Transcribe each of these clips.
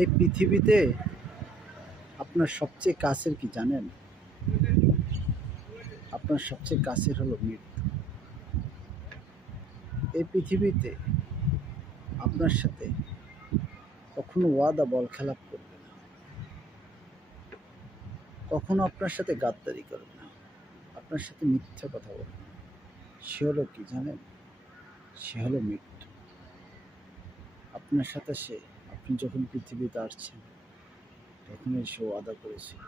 এই পৃথিবীতে আপনার সবচেয়ে কাছের কি জানেন? আপনার সবচেয়ে কাছের হলো মৃত্যু। এই পৃথিবীতে আপনার সাথে কখনো ওয়াদা বরখেলাপ করবে না, কখনো আপনার সাথে গাদ্দারি করবে না, আপনার সাথে মিথ্যা কথা বলবে না। সে হলো কি জানেন? সে হলো মৃত্যু। আপনার সাথে সে, আপনি যখন পৃথিবীতে আসছেন তখনই সে ওয়াদা করেছিল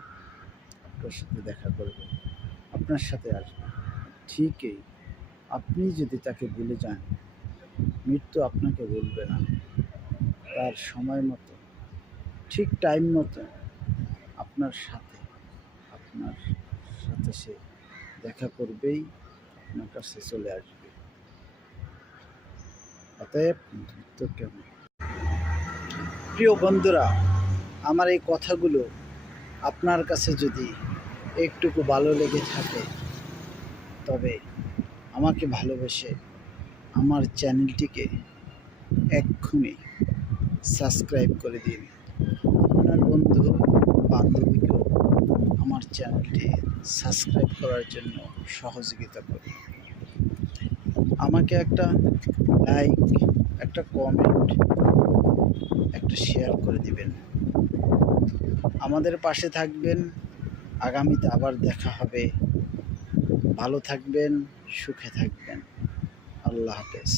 আপনার সাথে দেখা করবে, আপনার সাথে আসবে। ঠিকই আপনি যদি তাকে ভুলে যান, মৃত্যু আপনাকে ভুলবে না। তার সময় মতো, ঠিক টাইম মতো আপনার সাথে সে দেখা করবেই, আপনার কাছে চলে আসবে। অতএব মৃত্যু কেমন? প্রিয় বন্ধুরা, আমার এই কথাগুলো আপনার কাছে যদি একটুকু ভালো লেগে থাকে তবে আমাকে ভালোবেসে আমার চ্যানেলটিকে এক্ষুনি সাবস্ক্রাইব করে দিন। আপনার বন্ধু বান্ধবীকেও আমার চ্যানেলটি সাবস্ক্রাইব করার জন্য সহযোগিতা করুন। আমাকে একটা লাইক, একটা কমেন্ট, একটা শেয়ার করে দিবেন। আমাদের পাশে থাকবেন। আগামীতে আবার দেখা হবে। ভালো থাকবেন, সুখে থাকবেন। আল্লাহ হাফেজ।